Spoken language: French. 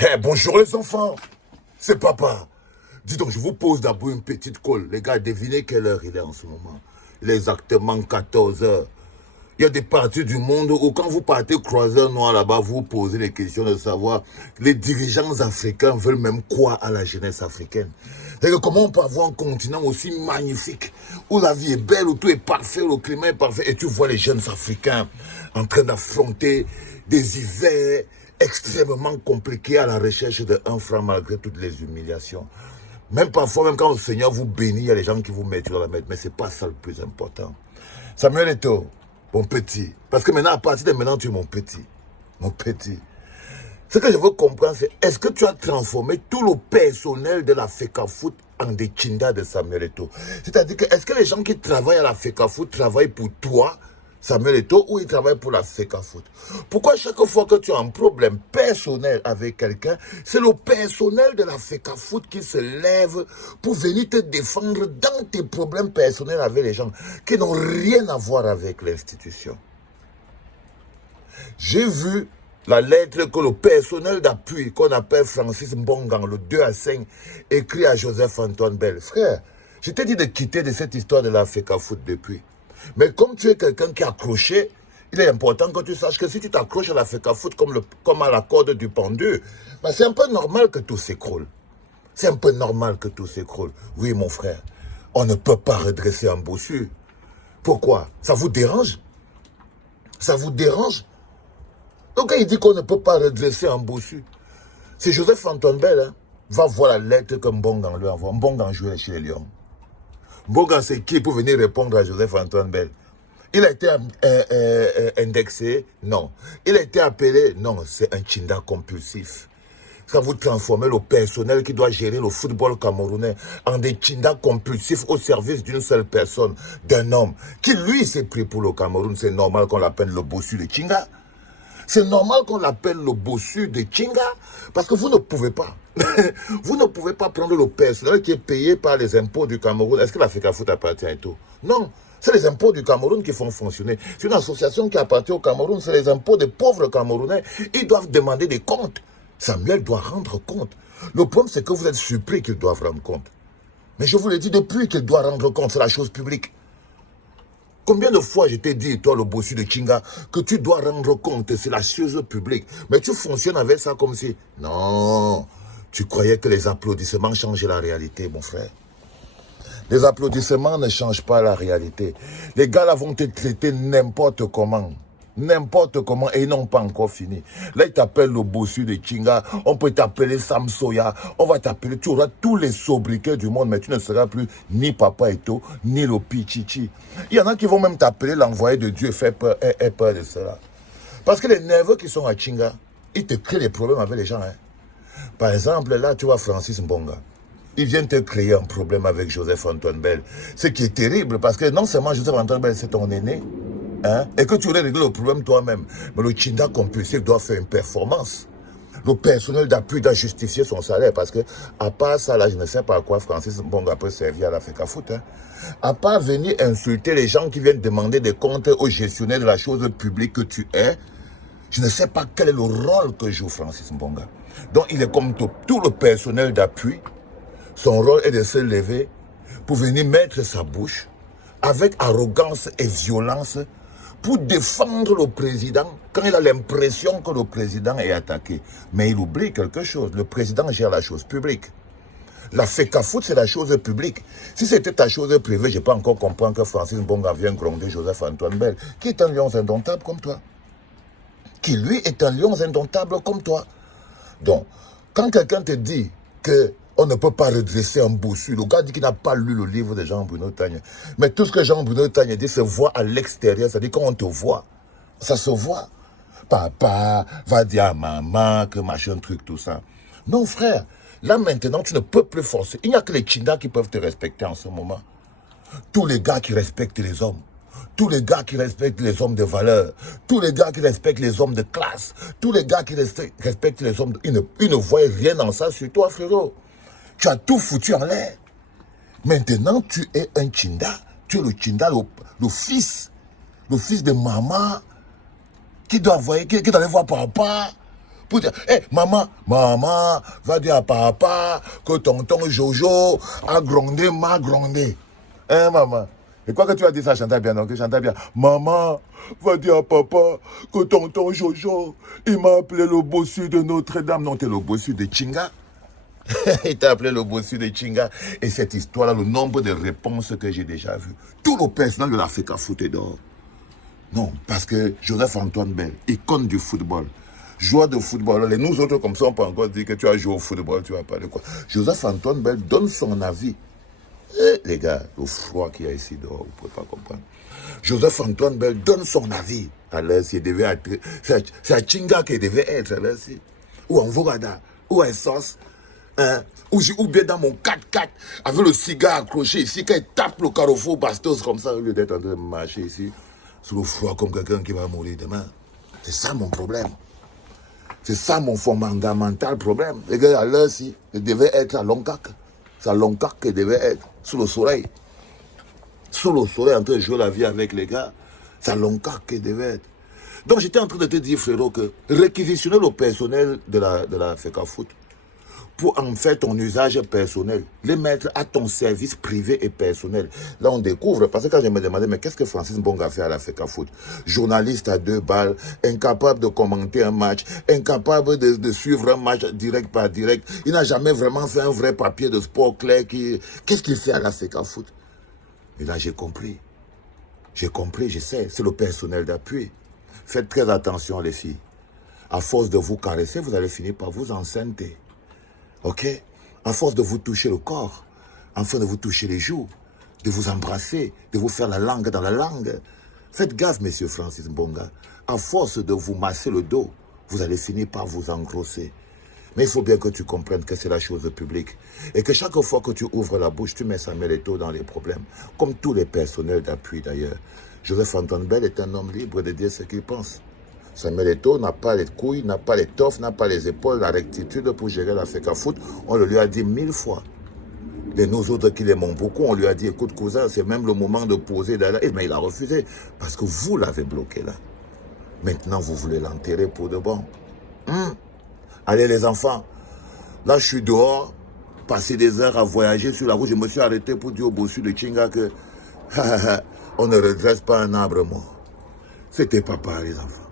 Eh, bonjour les enfants, c'est papa. Dis donc, je vous pose d'abord une petite colle. Les gars, devinez quelle heure il est en ce moment. Il est exactement 14 heures. Il y a des parties du monde où quand vous partez croiseur noir là-bas, vous posez les questions de savoir les dirigeants africains veulent même quoi à la jeunesse africaine. Et comment on peut avoir un continent aussi magnifique, où la vie est belle, où tout est parfait, où le climat est parfait, et tu vois les jeunes africains en train d'affronter des hivers extrêmement compliqués à la recherche d'un franc malgré toutes les humiliations. Même parfois, même quand le Seigneur vous bénit, il y a des gens qui vous mettent dans la mettre, mais c'est pas ça le plus important. Samuel Eto'o, mon petit, parce que maintenant, à partir de maintenant, tu es mon petit. Mon petit. Ce que je veux comprendre, c'est est-ce que tu as transformé tout le personnel de la FECAFOOT en des chindas de Samuel Eto'o? C'est-à-dire que est-ce que les gens qui travaillent à la FECAFOOT travaillent pour toi, Samuel Eto'o, ou ils travaillent pour la FECAFOOT? Pourquoi chaque fois que tu as un problème personnel avec quelqu'un, c'est le personnel de la FECAFOOT qui se lève pour venir te défendre dans tes problèmes personnels avec les gens qui n'ont rien à voir avec l'institution? J'ai vu la lettre que le personnel d'appui, qu'on appelle Francis Mbongan, le 2 à 5, écrit à Joseph-Antoine Bell. Frère, je t'ai dit de quitter de cette histoire de la FECAFOOT depuis. Mais comme tu es quelqu'un qui est accroché, il est important que tu saches que si tu t'accroches à la FECAFOOT comme à la corde du pendu, ben c'est un peu normal que tout s'écroule. C'est un peu normal que tout s'écroule. Oui, mon frère, on ne peut pas redresser un bossu. Pourquoi? Ça vous dérange? Ça vous dérange? Donc, quand il dit qu'on ne peut pas redresser un bossu, c'est Joseph-Antoine Bell, hein, va voir la lettre que Mbongan lui envoie. Mbongan jouait chez les Lions. Mbongan, c'est qui pour venir répondre à Joseph-Antoine Bell? Il a été indexé? Non. Il a été appelé? Non, c'est un chinda compulsif. Quand vous transformez le personnel qui doit gérer le football camerounais en des chindas compulsifs au service d'une seule personne, d'un homme, qui lui s'est pris pour le Cameroun, c'est normal qu'on l'appelle le bossu de Chinga. C'est normal qu'on l'appelle le bossu de Chinga, parce que vous ne pouvez pas. Vous ne pouvez pas prendre le personnel qui est payé par les impôts du Cameroun. Est-ce que la FECAFOOT appartient à tout? Non. C'est les impôts du Cameroun qui font fonctionner. C'est une association qui appartient au Cameroun. C'est les impôts des pauvres Camerounais. Ils doivent demander des comptes. Samuel doit rendre compte. Le problème, c'est que vous êtes surpris qu'ils doivent rendre compte. Mais je vous l'ai dit depuis qu'il doit rendre compte. C'est la chose publique. Combien de fois je t'ai dit, toi le bossu de Chinga, que tu dois rendre compte, c'est la chose publique. Mais tu fonctionnes avec ça comme si... Non, tu croyais que les applaudissements changeaient la réalité, mon frère. Les applaudissements ne changent pas la réalité. Les gars là vont te traiter n'importe comment. N'importe comment, et ils n'ont pas encore fini. Là, ils t'appellent le bossu de Chinga, on peut t'appeler Sam Soya, on va t'appeler, tu auras tous les sobriquets du monde, mais tu ne seras plus ni Papa Eto'o, ni le Pichichi. Il y en a qui vont même t'appeler l'envoyé de Dieu, fait peur, aie peur de cela. Parce que les nerveux qui sont à Chinga, ils te créent des problèmes avec les gens. Hein. Par exemple, là, tu vois Francis Mbonga. Ils viennent te créer un problème avec Joseph-Antoine Bell. Ce qui est terrible, parce que non seulement Joseph-Antoine Bell, c'est ton aîné, hein, et que tu aurais réglé le problème toi-même. Mais le Chinda compulsif doit faire une performance. Le personnel d'appui doit justifier son salaire, parce que, à part ça, là, je ne sais pas à quoi Francis Mbonga peut servir à la FECAFOOT. Hein. À part venir insulter les gens qui viennent demander des comptes au gestionnaire de la chose publique que tu es, je ne sais pas quel est le rôle que joue Francis Mbonga. Donc, il est comme tout le personnel d'appui. Son rôle est de se lever pour venir mettre sa bouche avec arrogance et violence pour défendre le président quand il a l'impression que le président est attaqué. Mais il oublie quelque chose. Le président gère la chose publique. La FECAFOOT, c'est la chose publique. Si c'était ta chose privée, je peux encore comprendre que Francis Mbonga vienne gronder Joseph-Antoine Bell, qui est un lion indomptable comme toi. Qui, lui, est un lion indomptable comme toi. Donc, quand quelqu'un te dit que on ne peut pas redresser un bossu. Le gars dit qu'il n'a pas lu le livre de Jean-Bruno Tagne. Mais tout ce que Jean-Bruno Tagne dit se voit à l'extérieur. C'est-à-dire quand on te voit, ça se voit. Papa va dire à maman que machin truc, tout ça. Non, frère. Là, maintenant, tu ne peux plus forcer. Il n'y a que les chindas qui peuvent te respecter en ce moment. Tous les gars qui respectent les hommes. Tous les gars qui respectent les hommes de valeur. Tous les gars qui respectent les hommes de classe. Tous les gars qui respectent les hommes... Ils ne voient rien dans ça sur toi, frérot. Tu as tout foutu en l'air. Maintenant, tu es un Chinda. Tu es le Chinda, le fils de maman qui doit aller voir papa pour dire, hé, maman, va dire à papa que tonton Jojo a grondé, m'a grondé. Hein, maman? Et quoi que tu as dit ça, Chantal bien, donc Chantal bien. Maman, va dire à papa que tonton Jojo, il m'a appelé le bossu de Notre-Dame. Non, t'es le bossu de Chinga. Il t'a appelé le bossu de Chinga. Et cette histoire-là, le nombre de réponses que j'ai déjà vues. Tout le personnel de l'Afrique a foutu dehors. Non, parce que Joseph-Antoine Bell, icône du football, joueur de football, et nous autres comme ça, on peut encore dire que tu as joué au football, tu vas parler quoi. Joseph-Antoine Bell donne son avis. Les gars, le froid qu'il y a ici dehors, vous ne pouvez pas comprendre. Joseph-Antoine Bell donne son avis. Alors, c'est à Chinga qu'il devait être, alors, ou en Vogada, ou en Sauce. Hein, ou bien dans mon 4x4 avec le cigare accroché ici, quand il tape le carrefour Bastos comme ça, au lieu d'être en train de marcher ici, sous le froid comme quelqu'un qui va mourir demain. C'est ça mon problème. C'est ça mon fondamental problème. Les gars, à l'heure, si, il devait être à Longcac. C'est à Longcac qu'il devait être, sous le soleil. Sous le soleil, en train de jouer la vie avec les gars. C'est à Longcac qu'il devait être. Donc j'étais en train de te dire, frérot, que réquisitionner le personnel de la FECA Foot, pour en faire ton usage personnel, les mettre à ton service privé et personnel. Là, on découvre, parce que quand je me demandais, mais qu'est-ce que Francis Mbonga fait à la FECA Foot? Journaliste à 2 balles, incapable de commenter un match, incapable de suivre un match direct par direct. Il n'a jamais vraiment fait un vrai papier de sport clair. Qu'est-ce qu'il fait à la FECA Foot? Et là, j'ai compris. J'ai compris, je sais, c'est le personnel d'appui. Faites très attention, les filles. À force de vous caresser, vous allez finir par vous enceinte. Ok? À force de vous toucher le corps, enfin de vous toucher les joues, de vous embrasser, de vous faire la langue dans la langue. Faites gaffe, monsieur Francis Mbonga. À force de vous masser le dos, vous allez finir par vous engrosser. Mais il faut bien que tu comprennes que c'est la chose publique. Et que chaque fois que tu ouvres la bouche, tu mets Samuel Eto'o dans les problèmes. Comme tous les personnels d'appui d'ailleurs. Joseph-Antoine Bell est un homme libre de dire ce qu'il pense. Samuel Eto'o n'a pas les couilles, n'a pas l'étoffe, n'a pas les épaules, la rectitude pour gérer la FECA Foot. On le lui a dit 1000 fois. Et nous autres qui l'aimons beaucoup, on lui a dit, écoute cousin, c'est même le moment de poser là. Mais il a refusé, parce que vous l'avez bloqué là. Maintenant, vous voulez l'enterrer pour de bon. Allez les enfants, là je suis dehors, passer des heures à voyager sur la route. Je me suis arrêté pour dire au bossu de Chinga que on ne redresse pas un arbre mort. C'était papa les enfants.